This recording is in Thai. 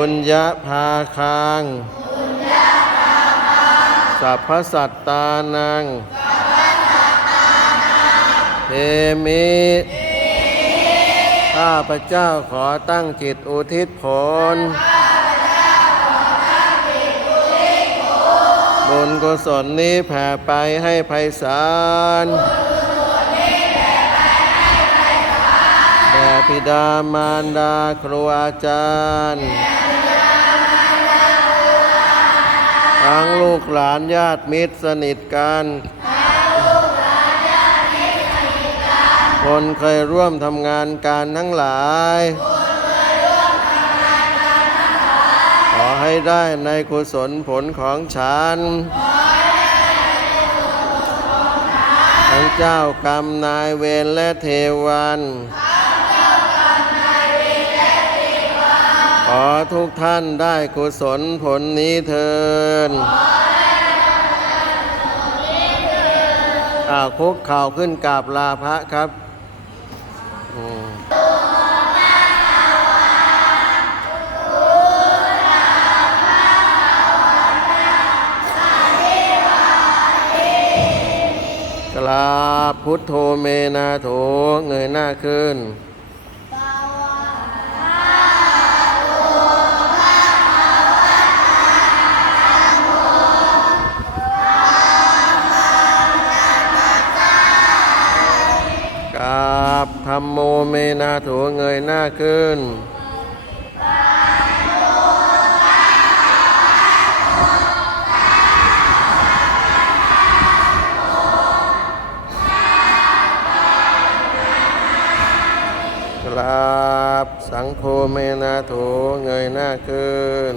ปุญญาภาคัง สัพพสัตตานังเทมิข้าพระเจ้าขอตั้งจิตอุทิศผล บุญกุศลนี้แผ่ไปให้ไพศาล แด่พิดามารดาครูอาจารย์ ทั้งลูกหลานญาติมิตรสนิทกัน คนเคยร่วมทำงานการทั้งหลาย ขอให้ได้ในกุศลผลของฉันทั้งเจ้ากรรมนายเวรและเทวัน ขอทุกท่านได้กุศลผลนี้เทินอาคุกเข่าขึ้นกราบลาพระครับอืมกราบพุทโธเมนาโถเงยหน้าขึ้น ราบธรรมโมเมนาโถเงยหน้าขึ้นกราบสังโฆเมนาโถเงยหน้าขึ้น